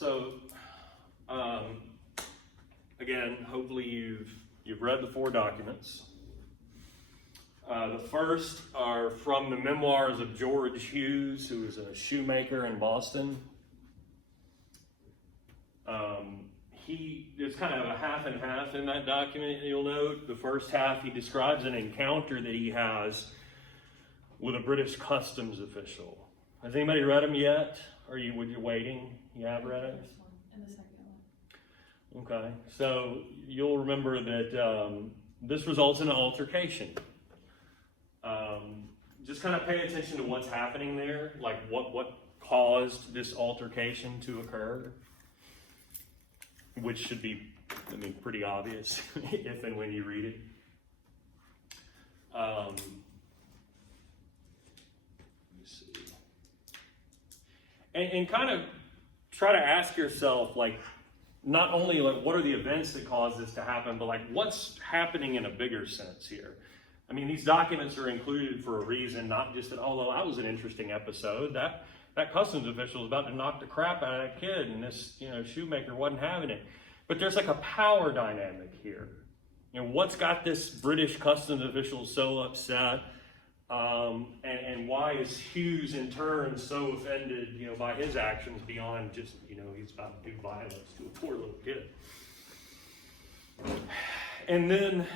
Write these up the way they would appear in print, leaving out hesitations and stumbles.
So, again, hopefully you've read the 4 documents. The first are from the Memoirs of George Hughes, who was a shoemaker in Boston. There's kind of a half and half in that document, you'll note. The first half, he describes an encounter that he has with a British customs official. Has anybody read them yet? Or you're waiting? You have read it? The first one and the second one. Okay, so you'll remember that this results in an altercation. Just kind of pay attention to what's happening there, like what caused this altercation to occur, which should be, pretty obvious if and when you read it. Let me see. And kind of try to ask yourself, not only what are the events that caused this to happen, but what's happening in a bigger sense here. These documents are included for a reason, not just that, well, that was an interesting episode. That customs official was about to knock the crap out of that kid, and this, shoemaker wasn't having it. But there's a power dynamic here. What's got this British customs official so upset? And why is Hughes in turn so offended, by his actions beyond just, he's about to do violence to a poor little kid. And then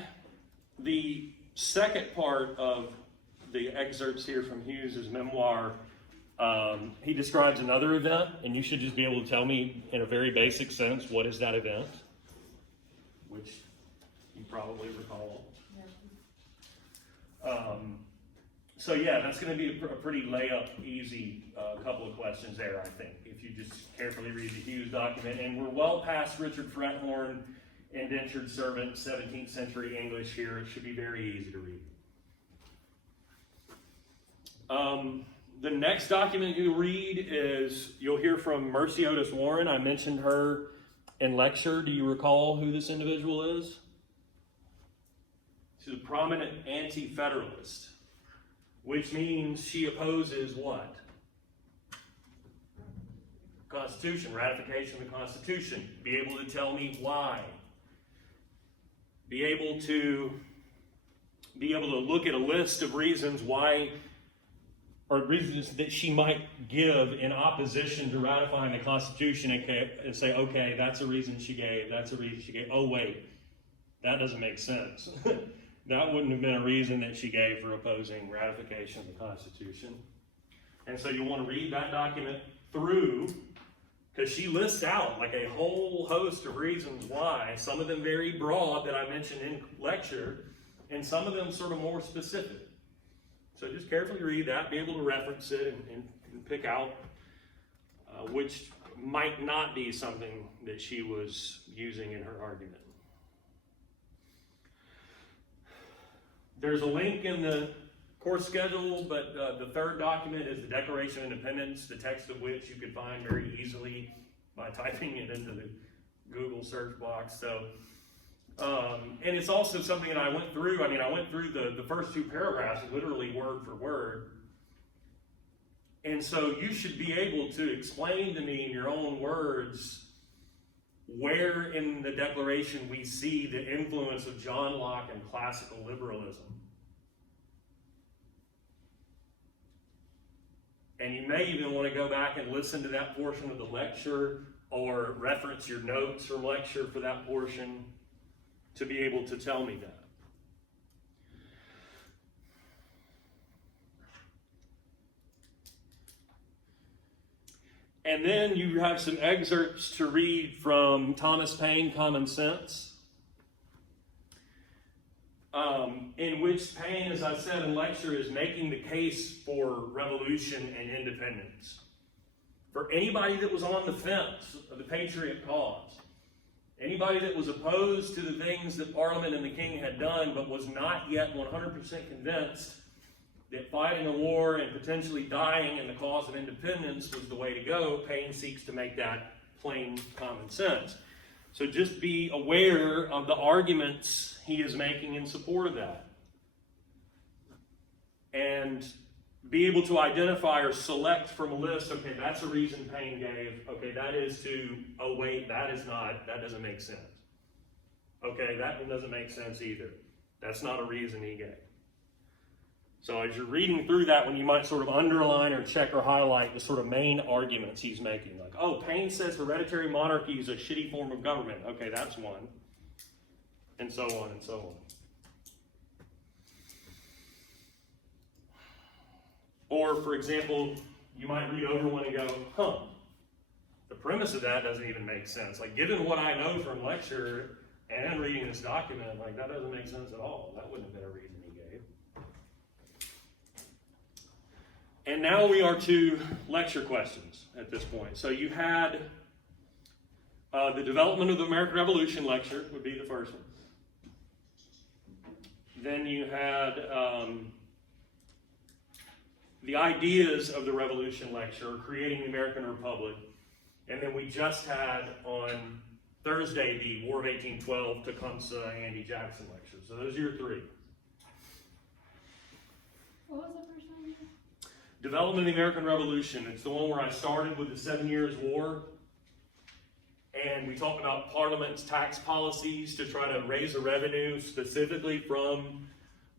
the second part of the excerpts here from Hughes' memoir, he describes another event, and you should just be able to tell me in a very basic sense, what is that event? Which you probably recall. Yeah. So yeah, that's going to be a pretty layup, easy couple of questions there, I think, if you just carefully read the Hughes document. And we're well past Richard Frethorn, indentured servant, 17th century English here. It should be very easy to read. The next document you'll read is, you'll hear from Mercy Otis Warren. I mentioned her in lecture. Do you recall who this individual is? She's a prominent anti-federalist, which means she opposes what? Constitution, ratification of the Constitution. Be able to tell me why. Be able to look at a list of reasons why, or reasons that she might give in opposition to ratifying the Constitution, and say, okay, that's a reason she gave, that's a reason she gave. Oh wait, that doesn't make sense. That wouldn't have been a reason that she gave for opposing ratification of the Constitution. And so you want to read that document through, because she lists out a whole host of reasons why, some of them very broad that I mentioned in lecture, and some of them sort of more specific. So just carefully read that, be able to reference it, and pick out which might not be something that she was using in her argument. There's a link in the course schedule, but the third document is the Declaration of Independence, the text of which you could find very easily by typing it into the Google search box. So, and it's also something that I went through. I went through the first 2 paragraphs literally word for word. And so you should be able to explain to me in your own words where in the Declaration we see the influence of John Locke and classical liberalism. And you may even want to go back and listen to that portion of the lecture, or reference your notes from lecture for that portion to be able to tell me that. And then you have some excerpts to read from Thomas Paine, Common Sense, in which Paine, as I said in lecture, is making the case for revolution and independence. For anybody that was on the fence of the patriot cause, anybody that was opposed to the things that Parliament and the King had done, but was not yet 100% convinced that fighting a war and potentially dying in the cause of independence was the way to go, Paine seeks to make that plain common sense. So just be aware of the arguments he is making in support of that. And be able to identify or select from a list, okay, that's a reason Payne gave. Okay, that is to, oh wait, that is not, that doesn't make sense. Okay, that one doesn't make sense either. That's not a reason he gave. So as you're reading through that one, you might sort of underline or check or highlight the sort of main arguments he's making. Like, oh, Payne says hereditary monarchy is a shitty form of government. Okay, that's one. And so on and so on. Or, for example, you might read over one and go, the premise of that doesn't even make sense. Like, given what I know from lecture and reading this document, like, that doesn't make sense at all. That wouldn't have been a reason he gave. And now we are to lecture questions at this point. So you had the development of the American Revolution lecture would be the first one. Then you had the ideas of the Revolution lecture, creating the American Republic. And then we just had on Thursday the War of 1812, Tecumseh, Andy Jackson lecture. So those are your three. What was the first one? Development of the American Revolution. It's the one where I started with the 7 Years' War. And we talked about Parliament's tax policies to try to raise the revenue specifically from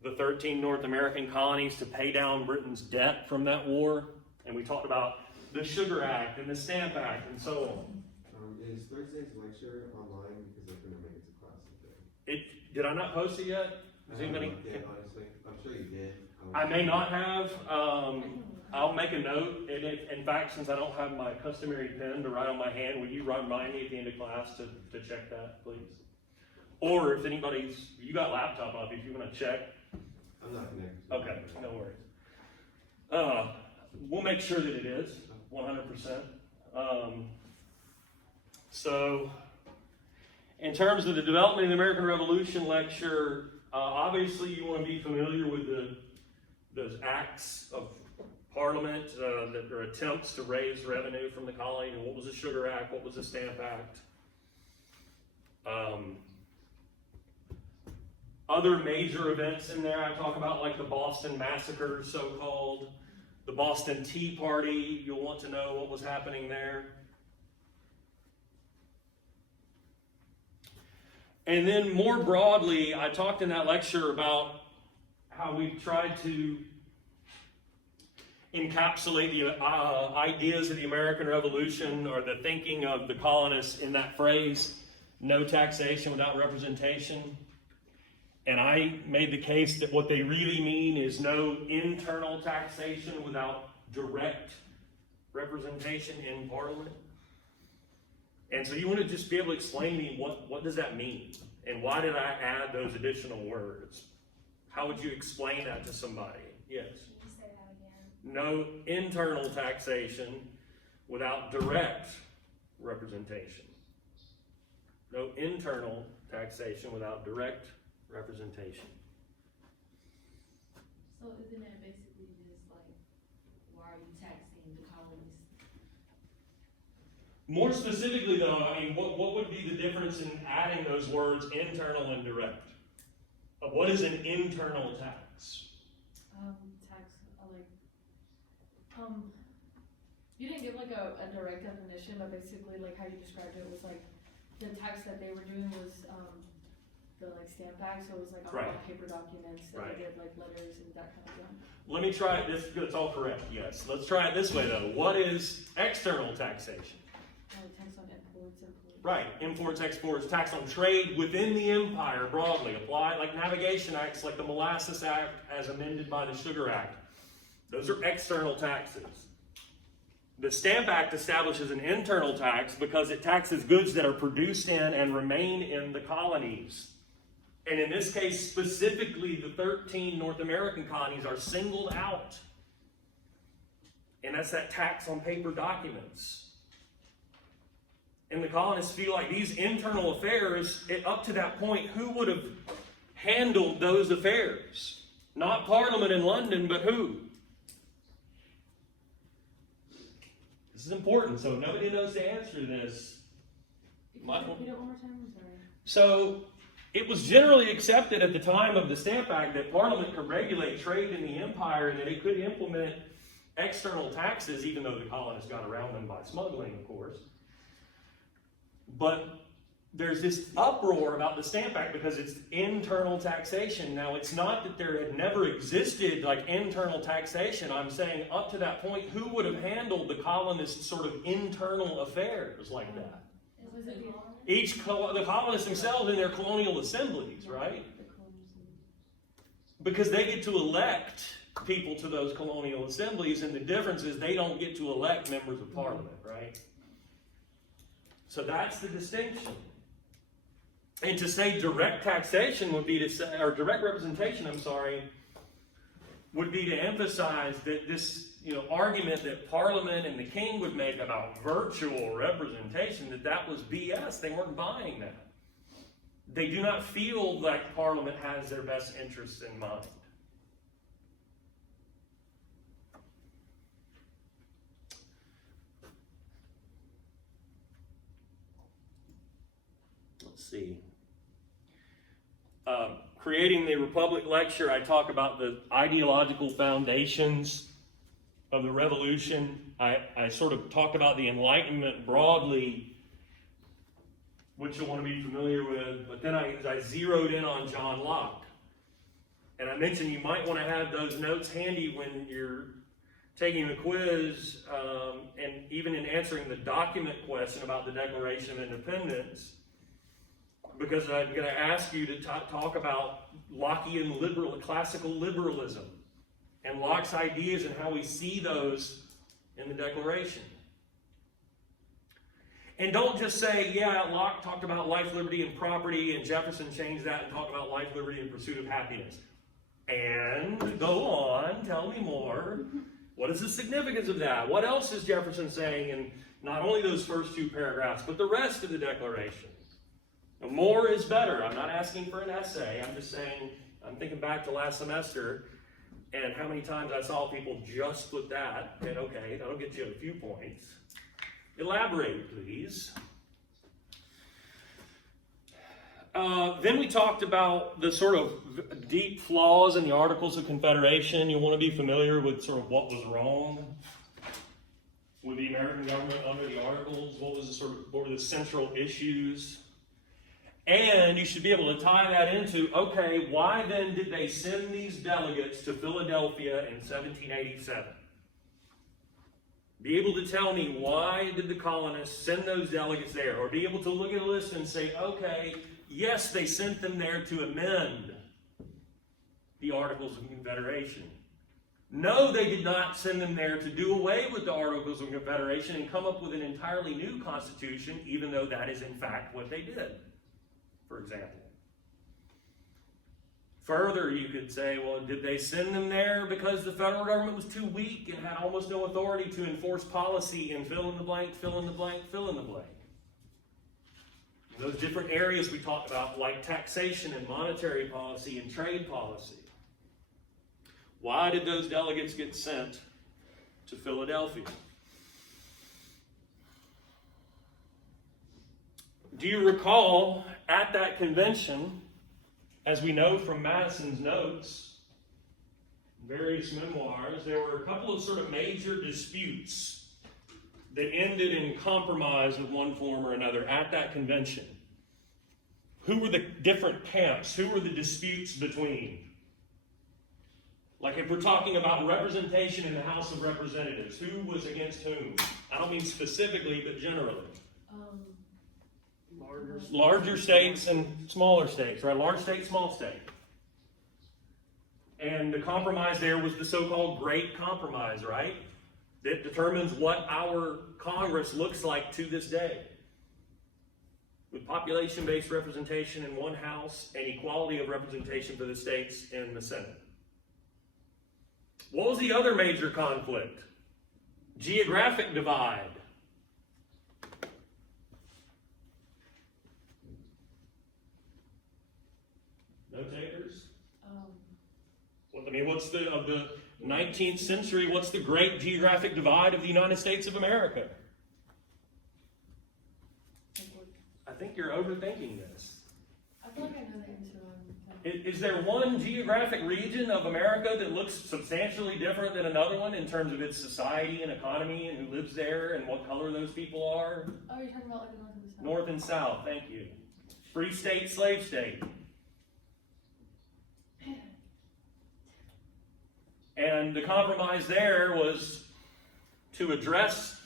the 13 North American colonies to pay down Britain's debt from that war. And we talked about the Sugar Act and the Stamp Act and so on. Is Thursday's lecture online? Because I couldn't make it to class today. Did I not post it yet? Does anybody? Yeah, honestly. I'm sure you did. I may not have. I'll make a note. And in fact, since I don't have my customary pen to write on my hand, would you remind me at the end of class to check that, please? Or if anybody's, you got laptop up, if you want to check. I'm not connected. Okay, no worries. We'll make sure that it is 100%. So, in terms of the development of the American Revolution lecture, obviously you want to be familiar with those acts of Parliament that are attempts to raise revenue from the colony. And what was the Sugar Act? What was the Stamp Act? Other major events in there I talk about, like the Boston Massacre, so-called, the Boston Tea Party. You'll want to know what was happening there. And then more broadly, I talked in that lecture about how we've tried to encapsulate the ideas of the American Revolution or the thinking of the colonists in that phrase, no taxation without representation. And I made the case that what they really mean is no internal taxation without direct representation in Parliament. And so you want to just be able to explain to me what does that mean? And why did I add those additional words? How would you explain that to somebody? Yes. Can you say that again? No internal taxation without direct representation. No internal taxation without direct representation. So isn't it basically just like, why are you taxing the colonies? More specifically though, I mean, what would be the difference in adding those words internal and direct? What is an internal tax? You didn't give like a direct definition, but basically like how you described it was like the tax that they were doing was the like Stamp Act, so it was like all Right. paper documents that Right. they did like letters and that kind of thing. Let me try it. It's all correct, yes. Let's try it this way though. What is external taxation? Tax on imports, imports. Right, imports, exports, tax on trade within the empire broadly. Apply like navigation acts like the Molasses Act as amended by the Sugar Act. Those are external taxes. The Stamp Act establishes an internal tax because it taxes goods that are produced in and remain in the colonies. And in this case, specifically, the 13 North American colonies are singled out. And that's that tax on paper documents. And the colonists feel like these internal affairs, up to that point, who would have handled those affairs? Not Parliament in London, but who? This is important, so nobody knows the answer to this. Repeat it one more time, I'm sorry. So, it was generally accepted at the time of the Stamp Act that Parliament could regulate trade in the empire and that it could implement external taxes, even though the colonists got around them by smuggling, of course. But there's this uproar about the Stamp Act because it's internal taxation. Now, it's not that there had never existed like internal taxation. I'm saying up to that point, who would have handled the colonists' sort of internal affairs like that? Was it The colonists themselves in their colonial assemblies, right? Because they get to elect people to those colonial assemblies, and the difference is they don't get to elect members of parliament, right? So that's the distinction. And to say direct taxation would be to say, or direct representation, would be to emphasize that this, argument that Parliament and the King would make about virtual representation, that was BS. They weren't buying that. They do not feel like Parliament has their best interests in mind. Let's see. Creating the Republic lecture, I talk about the ideological foundations of the Revolution. I sort of talk about the Enlightenment broadly, which you'll want to be familiar with, but then I zeroed in on John Locke. And I mentioned you might want to have those notes handy when you're taking the quiz, and even in answering the document question about the Declaration of Independence, because I'm going to ask you to talk about Lockean classical liberalism and Locke's ideas and how we see those in the Declaration. And don't just say, yeah, Locke talked about life, liberty, and property, and Jefferson changed that and talked about life, liberty, and pursuit of happiness. And go on, tell me more. What is the significance of that? What else is Jefferson saying in not only those first two paragraphs, but the rest of the Declaration? Now, more is better. I'm not asking for an essay. I'm just saying, I'm thinking back to last semester and how many times I saw people just put that, and okay, that'll get you a few points. Elaborate, please. Then we talked about the sort of deep flaws in the Articles of Confederation. You'll want to be familiar with sort of what was wrong with the American government under the Articles. What were the central issues? And you should be able to tie that into, okay, why then did they send these delegates to Philadelphia in 1787? Be able to tell me why did the colonists send those delegates there? Or be able to look at a list and say, okay, yes, they sent them there to amend the Articles of Confederation. No, they did not send them there to do away with the Articles of Confederation and come up with an entirely new constitution, even though that is in fact what they did, for example. Further, you could say, well, did they send them there because the federal government was too weak and had almost no authority to enforce policy in fill in the blank, fill in the blank, fill in the blank? Those different areas we talked about, like taxation and monetary policy and trade policy. Why did those delegates get sent to Philadelphia? Do you recall at that convention, as we know from Madison's notes, various memoirs, there were a couple of sort of major disputes that ended in compromise of one form or another at that convention. Who were the different camps? Who were the disputes between? Like if we're talking about representation in the House of Representatives, who was against whom? I don't mean specifically, but generally. Larger states and smaller states, right? Large state, small state. And the compromise there was the so-called Great Compromise, right? That determines what our Congress looks like to this day. With population-based representation in one house and equality of representation for the states in the Senate. What was the other major conflict? Geographic divide. No takers? What's of the 19th century, what's the great geographic divide of the United States of America? I think you're overthinking this. I feel like I know the answer on. Is there one geographic region of America that looks substantially different than another one in terms of its society and economy and who lives there and what color those people are? Oh, you're talking about like the north and the south. North and South, thank you. Free state, slave state. And the compromise there was to address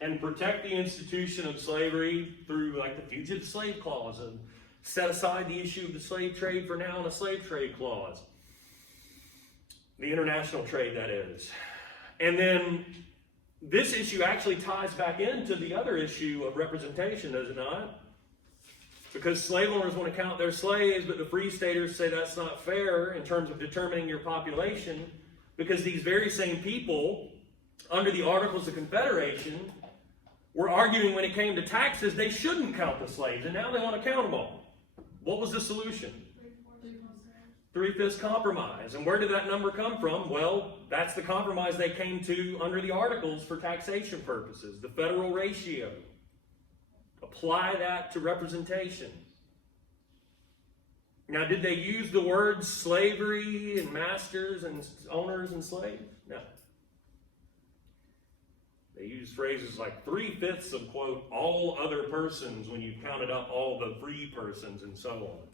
and protect the institution of slavery through like the Fugitive Slave Clause and set aside the issue of the slave trade for now in a slave trade clause. The international trade, that is. And then this issue actually ties back into the other issue of representation, does it not? Because slave owners want to count their slaves, but the free staters say that's not fair in terms of determining your population, because these very same people, under the Articles of Confederation, were arguing when it came to taxes they shouldn't count the slaves, and now they want to count them all. What was the solution? 3/5 compromise. And where did that number come from? Well, that's the compromise they came to under the Articles for taxation purposes, the federal ratio. Apply that to representation. Now, did they use the words slavery and masters and owners and slaves? No. They used phrases like 3/5 of, quote, all other persons when you counted up all the free persons and so on.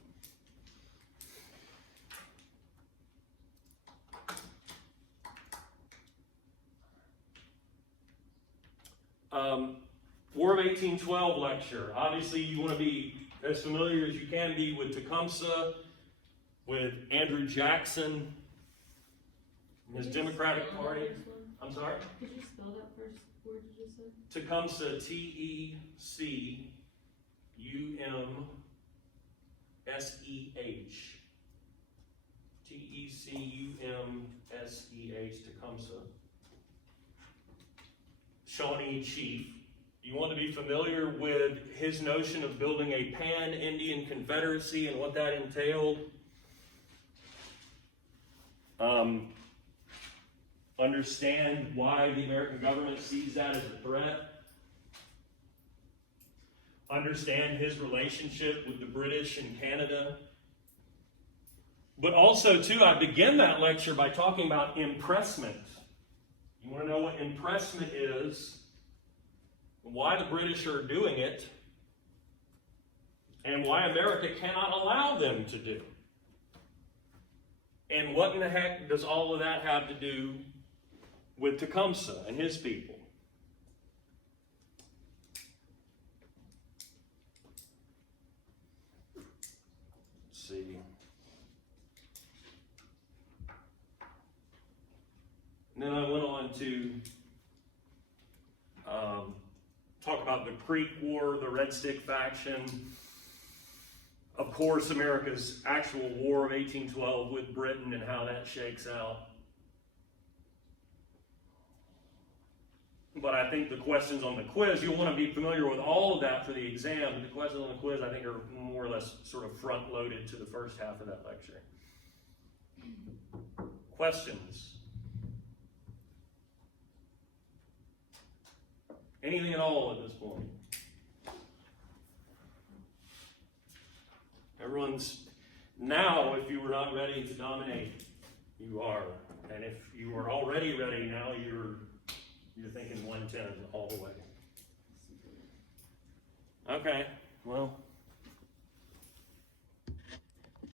War of 1812 lecture. Obviously, you want to be as familiar as you can be with Tecumseh, with Andrew Jackson, and his Democratic Party. I'm sorry? Could you spell that first word you just said? Tecumseh, T-E-C-U-M-S-E-H. T-E-C-U-M-S-E-H, Tecumseh. Shawnee Chief. You want to be familiar with his notion of building a pan-Indian confederacy and what that entailed. Understand why the American government sees that as a threat. Understand his relationship with the British and Canada. But also, too, I begin that lecture by talking about impressment. You want to know what impressment is, why the British are doing it, and why America cannot allow them to do. And what in the heck does all of that have to do with Tecumseh and his people? Let's see. And then I went on to talk about the Creek War, the Red Stick faction. Of course, America's actual War of 1812 with Britain and how that shakes out. But I think the questions on the quiz, you'll want to be familiar with all of that for the exam, but the questions on the quiz I think are more or less sort of front-loaded to the first half of that lecture. Questions? Anything at all at this point? Everyone's, now, if you were not ready to dominate, you are. And if you are already ready, now you're thinking 110 all the way. Okay, well.